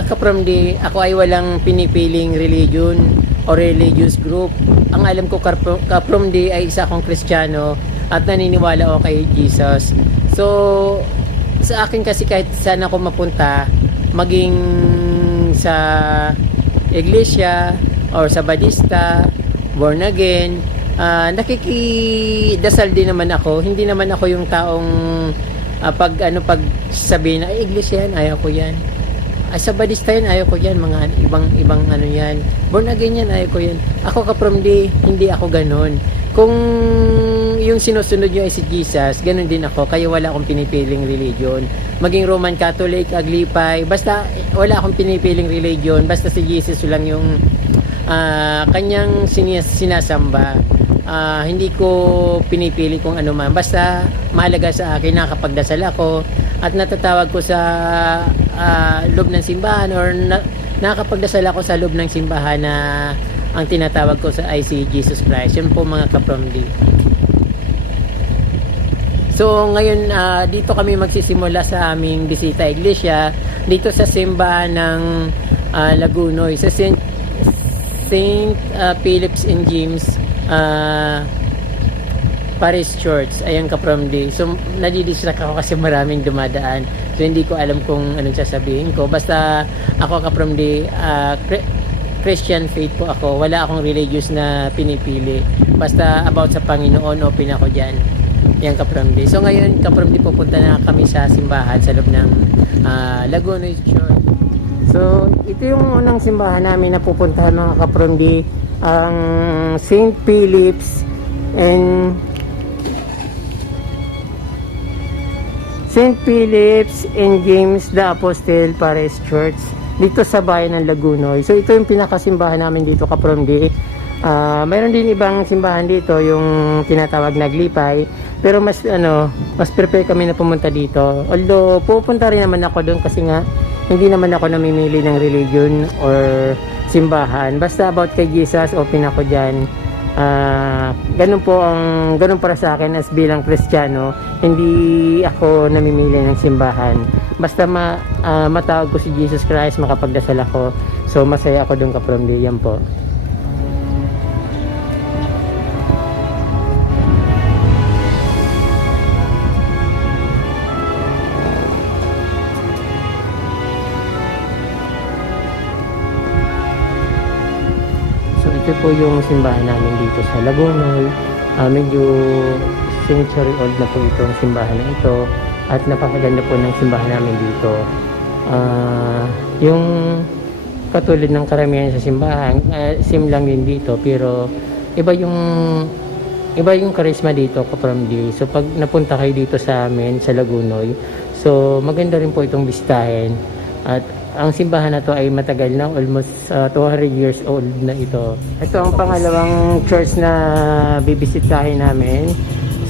Mga kapramdi, ako ay walang pinipiling religion o religious group. Ang alam ko kapramdi ay isa akong Kristiyano at naniniwala ako kay Jesus. So, sa akin kasi kahit saan ako mapunta, maging sa iglesia or sa badista, born again, nakikidasal din naman ako. Hindi naman ako yung taong pag sabihin na iglesia yan, ayaw ko yan. Ay, sa badista yan, ayaw ko yan. Mga ibang ano yan. Born again yan, ayaw ko yan. Ako kapramdi, hindi ako ganon. Kung yung sinusunod nyo ay si Jesus, ganon din ako. Kaya wala akong pinipiling religion. Maging Roman Catholic, Aglipay, basta wala akong pinipiling religion. Basta si Jesus lang yung kanyang sinasamba. Hindi ko pinipili kung ano man. Basta mahalaga sa akin, nakapagdasal ako at natatawag ko sa loob ng simbahan or nakapagdasal ako sa loob ng simbahan na ang tinatawag ko sa ay si Jesus Christ. Yun po mga kapramdi. So ngayon dito kami magsisimula sa aming bisita iglesia dito sa simbahan ng Lagunoy sa Saint Philip's and James Paris Church. Ayan kapramdi. So nadidistract ako kasi maraming dumadaan. So hindi ko alam kung anong sasabihin ko. Basta ako kapramdi, Christian faith po ako. Wala akong religious na pinipili. Basta about sa Panginoon, open ako dyan. Yan kapramdi. So ngayon kapramdi, pupunta na kami sa simbahan sa loob ng Lagunoy Church. So ito yung unang simbahan namin na pupuntahan mga kapramdi, ang St. Philip's and James the Apostle Paris Church dito sa bayan ng Lagunoy. So ito yung pinakasimbahan namin dito kapramdi. Mayroon din ibang simbahan dito yung tinatawag na Aglipay, pero mas prepare kami na pumunta dito. Although pupunta rin naman ako doon kasi nga hindi naman ako namimili ng religion or simbahan. Basta about kay Jesus, open ako diyan. Ganun para sa akin as bilang Kristiyano, hindi ako namimili ng simbahan. Basta matawag ko si Jesus Christ, makapagdasal ako. So masaya ako doon kapramdi. Yan po. Ito po yung simbahan namin dito sa Lagunoy. Medyo century old na po itong simbahan na ito at napakaganda po ng simbahan namin dito. Yung katulad ng karamihan sa simbahan, same lang din dito, pero iba yung charisma dito kapramdi. So pag napunta kayo dito sa amin sa Lagunoy, so maganda rin po itong bisitahin. At ang simbahan na to ay matagal na, almost 200 years old na ito. Ito ang pangalawang church na bibisitahin namin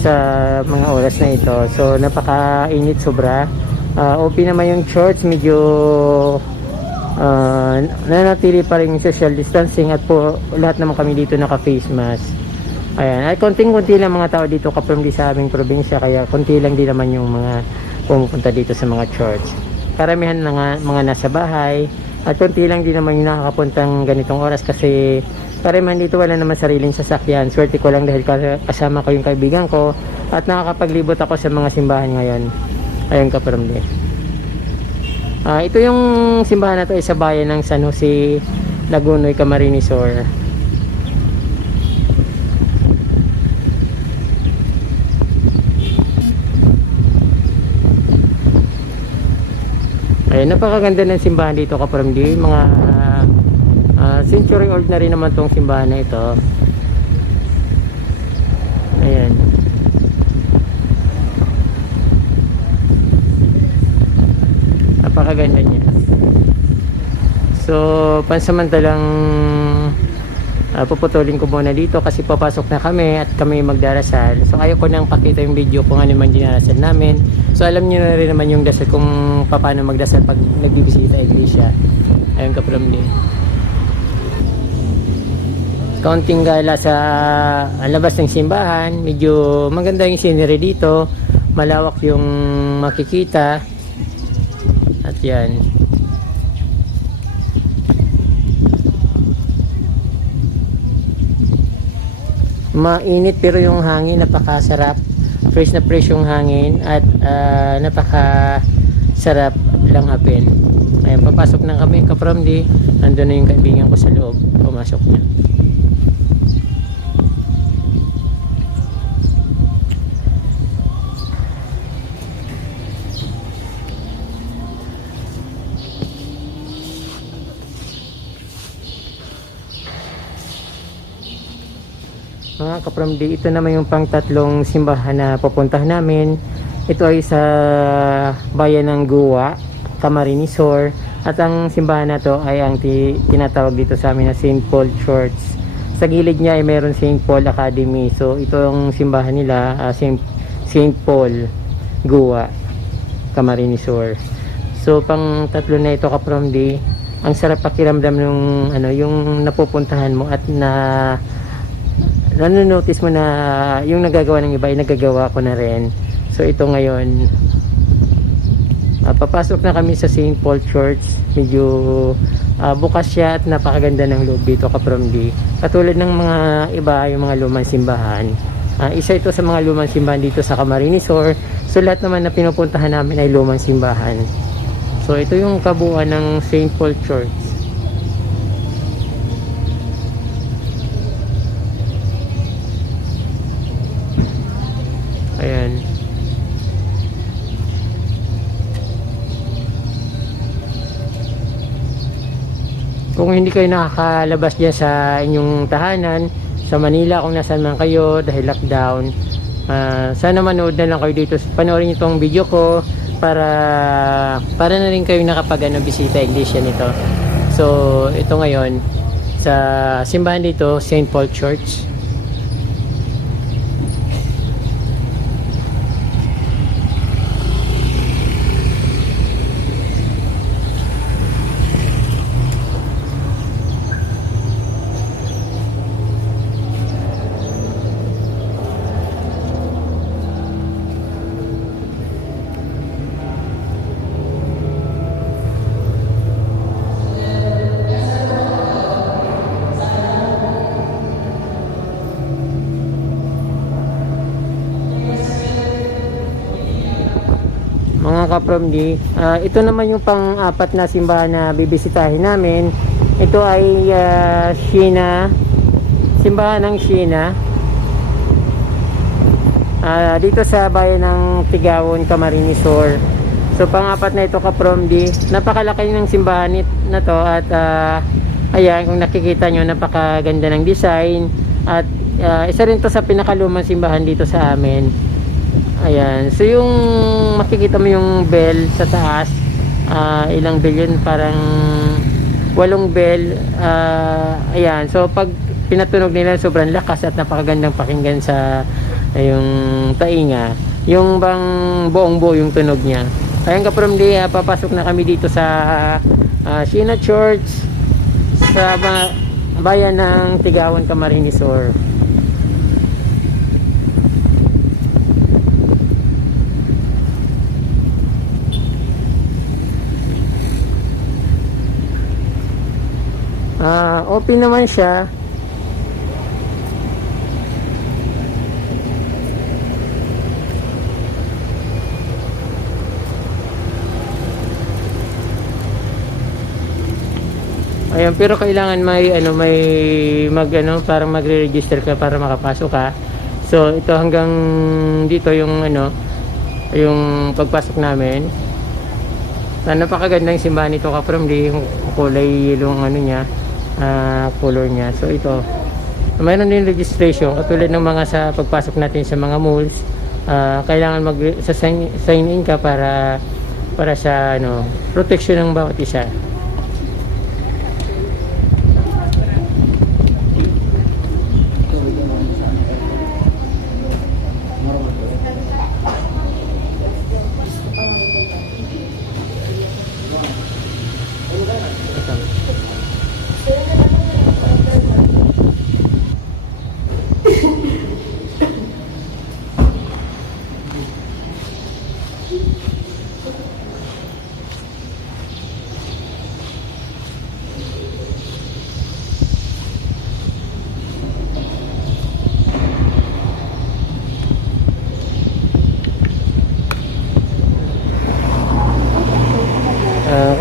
sa mga oras na ito. So napakainit sobra. Open naman yung church, medyo nanatili pa rin yung social distancing at po lahat naman kami dito naka face mask. Ayan, ay konting-konti lang mga tao dito kapramdi sa aming probinsya, kaya konti lang din naman yung mga pumupunta dito sa mga church. Karamihan na mga nasa bahay at konti lang din naman yung nakakapuntang ganitong oras kasi karamihan dito wala naman sariling sasakyan. Swerte ko lang dahil kasama ko yung kaibigan ko at nakakapaglibot ako sa mga simbahan ngayon. Ayun kapramdi. Ito yung simbahan na to ay sa bayan ng San Jose, Lagunoy, Camarines Sur. Ayan, napakaganda ng simbahan dito kapramdi. Mga century old na rin naman tong simbahan na ito. Ayan. Napakaganda niya. So pansamantalang puputulin ko muna dito kasi papasok na kami at kami magdarasal. So ayaw ko nang pakita yung video kung ano man dinarasal namin. So alam niyo na rin naman yung dasal kung paano magdasal pag nagbibisita iglesia. Ayun kapramdi. Kaunting gala sa labas ng simbahan. Medyo maganda yung scenery dito. Malawak yung makikita. At yan. mainit pero yung hangin napakasarap. Fresh na fresh yung hangin at napakasarap lang hapin. Ayan, papasok na kami ka-Promdi. Andun na yung kaibigan ko sa loob. Pumasok na. Mga ka-Promdi, ito naman yung pang-tatlong simbahan na pupuntahan namin. Ito ay sa bayan ng Guwa, Camarines Sur. At ang simbahan na to ay ang tinatawag dito sa amin na St. Paul Church. Sa gilid niya ay meron St. Paul Academy. So ito ang simbahan nila, St. Paul, Guwa, Camarines Sur. So pang tatlo na ito ka-Promdi, ang sarap pakiramdam yung yung napupuntahan mo at nanonotice mo na yung nagagawa ng iba ay nagagawa ko na rin. So ito ngayon, papasok na kami sa St. Paul Church. Medyo bukas siya at napakaganda ng loob dito ka-Promdi. Katulad ng mga iba, yung mga lumang simbahan. Isa ito sa mga lumang simbahan dito sa Camarines Sur. So lahat naman na pinupuntahan namin ay lumang simbahan. So ito yung kabuuan ng St. Paul Church. Ayan. Kung hindi kayo nakakalabas dyan sa inyong tahanan, sa Manila, kung nasaan man kayo dahil lockdown, sana manood na lang kayo dito. Panoorin itong video ko para na rin kayo bisita iglesia nito. So ito ngayon sa simbahan dito, St. Paul Church. Mga ka-Promdi, ito naman yung pang-apat na simbahan na bibisitahin namin. Ito ay simbahan ng Sheena, dito sa bayan ng Tigawon, Camarines Sur. So pang-apat na ito ka-Promdi, napakalaki ng simbahan na to at ayan, kung nakikita nyo, napakaganda ng design at isa rin to sa pinakalumang simbahan dito sa amin. Ayan, so yung makikita mo yung bell sa taas, ilang bell yun, parang 8 bell. Ayan, so pag pinatunog nila sobrang lakas at napakagandang pakinggan sa yung tainga, yung bang buong buo yung tunog niya. Ayan ka-Promdi, papasok na kami dito sa Sheena Church sa bayan ng Tigawon, Camarines Sur. Open naman siya. Ayun, pero kailangan may parang magre-register ka para makapasok ka. So ito hanggang dito yung yung pagpasok namin. Napakagandang simbahan ito ka-Promdi, yung kulay yung niya, color niya. So ito, mayroon din registration katulad ng mga sa pagpasok natin sa mga malls. Kailangan sign in ka para sa protection ng bawat isa.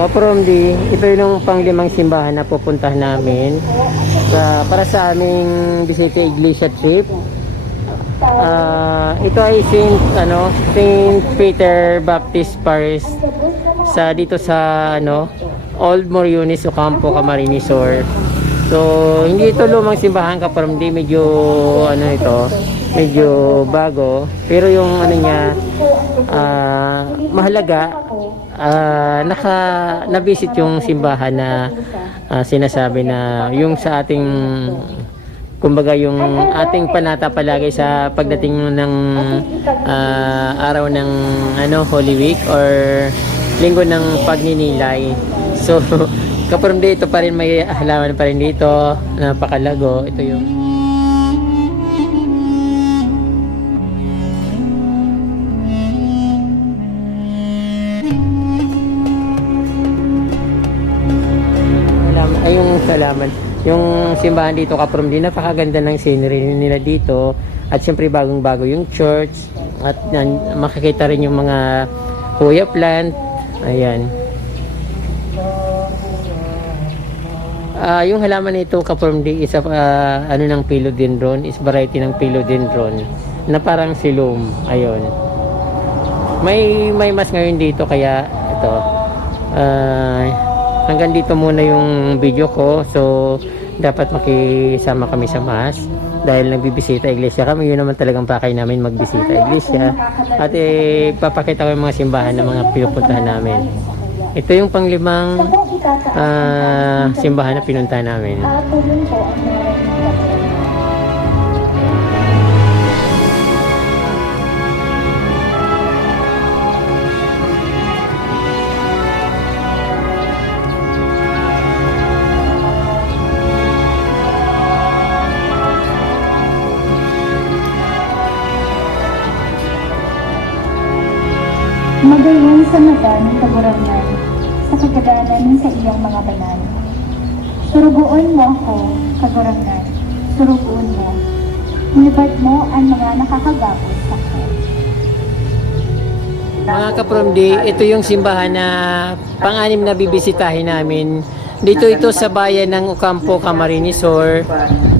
Kapromdi, ito yung panglimang simbahan na pupuntahan namin para sa aming Bisita Iglesia trip. Ito ay Saint Peter Baptist Parish dito sa Old Moriones, Ocampo, Camarines Sur. So hindi ito lumang simbahan, Kapromdi, medyo medyo bago, pero yung niya mahalaga. Na-visit yung simbahan na sinasabi na yung sa ating, kumbaga yung ating panata palagi sa pagdating ng araw ng Holy Week or linggo ng pagninilay. So Kapromdi, ito pa rin, may halaman pa rin dito, napakalago. Ito yung salamat. Yung simbahan dito, Kapromdi, napakaganda ng scenery nila dito, at syempre bagong bago yung church, at makikita rin yung mga huya plant. Ayan. Yung halaman nito, Kapromdi, is ng philodendron, is variety ng philodendron na parang silum. Ayun. May mas ngayon dito, kaya ito hanggang dito muna yung video ko. So dapat makisama kami sa mass dahil nagbibisita iglesia kami. Yun naman talagang pakay namin, magbisita iglesia, at papakita ko yung mga simbahan na mga pinupuntahan namin. Ito yung panglimang simbahan na pinuntahan namin. Magayon sa magan ng kagurangan, sa kagadanan sa iyong mga banal. Surugoon mo ako, kagurangan, surugoon mo. Nilibad mo ang mga nakakagapos sa akin. Mga Kapromdi, ito yung simbahan na pang-anim na bibisitahin namin. Dito ito sa bayan ng Ocampo, Camarines Sur.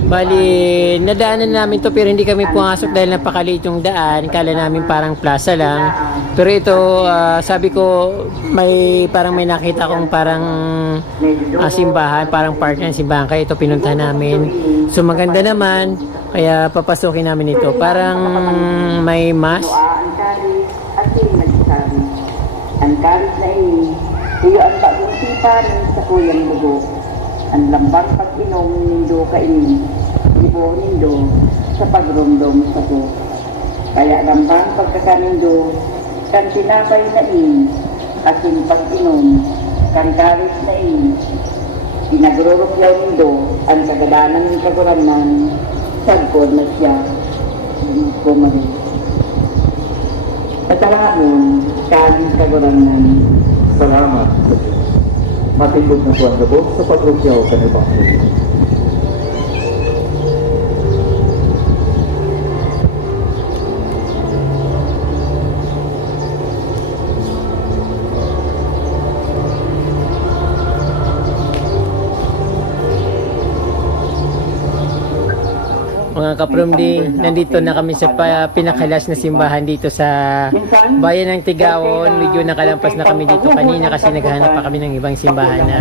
Bali, nadaanan namin to pero hindi kami pumasok dahil napakaliit yung daan. Kala namin parang plaza lang. Pero ito, sabi ko, parang may nakita kong parang simbahan, parang part ng simbahan. Kaya ito pinuntahan namin. So maganda naman, kaya papasukin namin ito. Parang may mass. Ang kalit na ini, kuyo ang bagong sipan sa kuyang dugo. Ang lambang pag-inom nindo kainin, libo nindo sa pagrumdom sa ko. Kaya lambang pagkakanindo, kan tinapay na in, asin pag-inom, kan kalit na in. Pinagrurukyaw nindo, ang kagadanan ng kaguranan, sagkod na siya, hindi ko mali. Patalamon, kalit kaguranan. Salamat sa Diyos. Matindog na tuwan gabos sa pagrukyaw sa Ebanghelyo. Mga Kapromdi, nandito na kami sa pinakalas na simbahan dito sa bayan ng Tigawon. Medyo nakalampas na kami dito kanina kasi naghahanap pa kami ng ibang simbahan na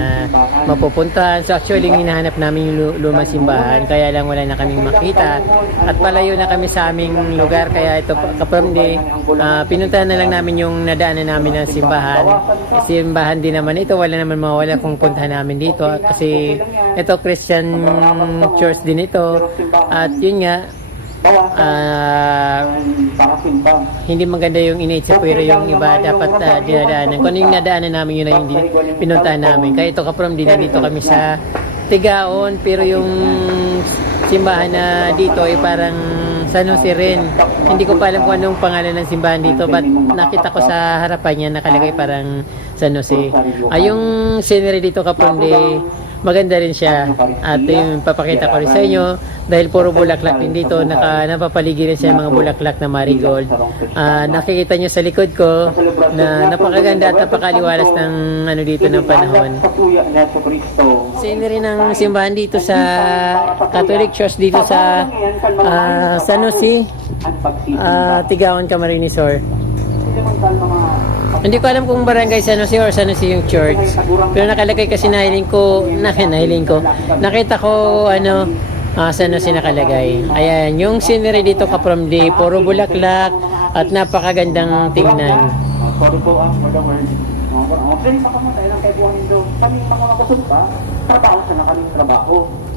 mapupuntahan. So actually, hinahanap namin yung lumang simbahan, kaya lang wala na kaming makita. At palayo na kami sa aming lugar, kaya ito, Kapromdi, pinuntahan na lang namin yung nadaanan namin ng simbahan. Simbahan din naman ito, wala naman mawala kung puntahan namin dito. Kasi ito, Christian church din ito. At yun nga, hindi maganda yung inaitsa, pero yung iba dapat dinadaanan. Kung ano yung nadaanan namin, yun na yung pinuntahan namin. Kaya ito, Kapromdi, dito kami sa Tigaon, pero yung simbahan na dito ay parang San Jose rin. Hindi ko pa alam kung anong pangalan ng simbahan dito, but nakita ko sa harapan niya nakalagay parang San Jose. Yung scenery dito, Kapromdi, maganda rin siya. At yung papakita ko rin sa inyo, dahil puro bulaklak din dito, napapaligid rin siya ng mga bulaklak na marigold. Nakikita nyo sa likod ko na napakaganda at napakaliwalas ng ano dito ng panahon. Sa kuya na Kristo. Scenery ng simbahan dito sa Catholic Church dito sa San Jose, Tigaon, Camarines Sur. Hindi ko alam kung barangay San Jose or San Jose yung church. Pero nakalagay kasi nahiling ko. Nakita ko San Jose nakalagay. Ayan, yung scenery dito kaprom di puro bulaklak at napakagandang tingnan. Sorry po, Madam Ern. Friends pa kamo tayo ng kaibigan nito. Kami mga makasunta, trabaho sa kaming trabaho.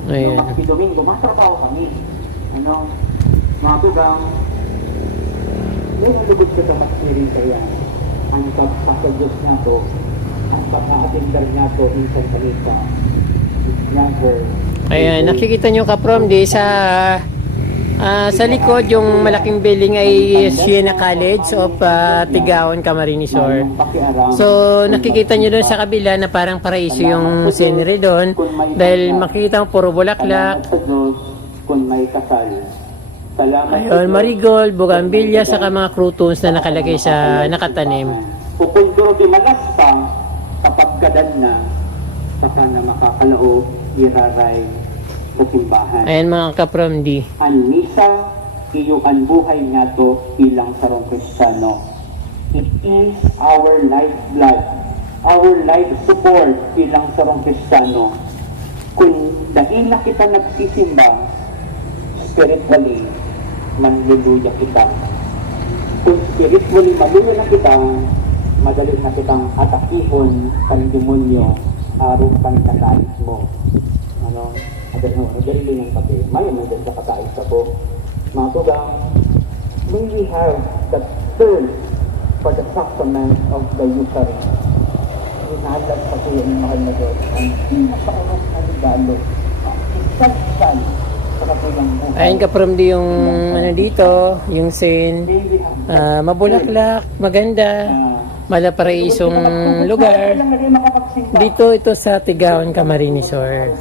Ayan. Yung mga Domingo, matrabaho kami. Mga tugang, yung lugod ko sa paspirin kaya, ang pagpasadyos niya ko, ang pagkakatindar niya ko, minsan kanita, younger. Ayan, nakikita nyo kaprom di sa likod yung malaking building ay Siena College of Tigaon, Camarines Sur. So nakikita nyo doon sa kabila na parang paraiso yung scenery doon dahil makikita mo puro bulaklak. Kung may kasal. Ayun, marigold, bougainvillea, saka mga croutons na nakalagay sa nakatanim. Pupunto di malasta kapag gadan na saka na makakaloob iraray sa simbahan. Ayan mga kaprom di. Ang misa, iyo ang buhay nga to bilang sarong Kristiyano. It is our lifeblood, our life support bilang sarong Kristiyano. Kung dahil na kita nagsisimba, spiritually, manluluya kita. Kung spiritually maluya na kita, madali na kitang atakihon ng demonyo, araw kang katais mo. Madali din ang pati. Mayo mo din sa katais ako. Mga tugang, when we have that thirst for the sacrament of the Eucharist, hinalag sa kuya ng mahal na Diyos, ang pinakaunang aligalo, ang isasal sa katulang buhay. Ayan kaprom di yung dito, yung scene. Mabulaklak, maganda, malaparaisong lugar. Dito ito sa Tigaon, Camarines Sur.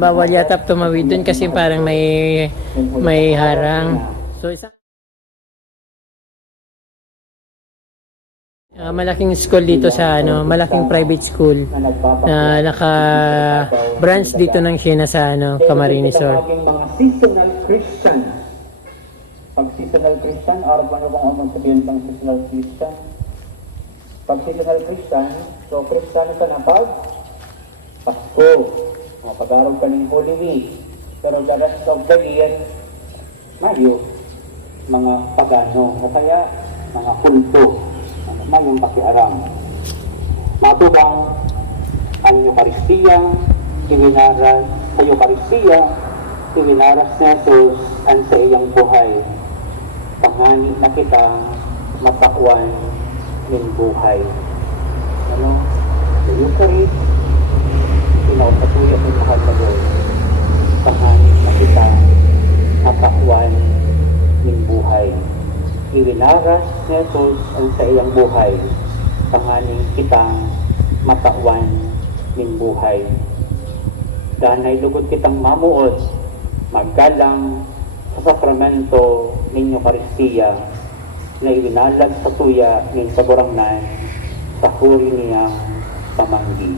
Bawal yata tumawid dun kasi parang may harang. So malaking school dito sa malaking private school na naka-branch dito ng Siena sa Camarines Sur. Mga seasonal Christian. Pag seasonal Christian, araw pa kung ang sabihin ng seasonal Christian. Pag seasonal Christian, so Christian sa napag Pasko. Pag-araw ka ng Holy Week. Pero the rest of the year, Mayo, mga pagano. Kaya mga kulto. Mayong pakiaram. Matubang ang Eucharistia, iwinaras sa Eucharistia, iwinaras na Jesus ang sa iyang buhay. Pangani na kita matakwan ng buhay. The Eucharist, pinaupatuya ng mahal na Diyos. Pangani na kita matakwan ng buhay. Iwinaras ni Jesus ang sa iyang buhay, panganing kitang matawan ng buhay. Danay lugod kitang mamuot, maggalang sa sakramento ng Eucharistia na iwinalag sa tuya ng sagurangnan sa huri niyang pamanggi.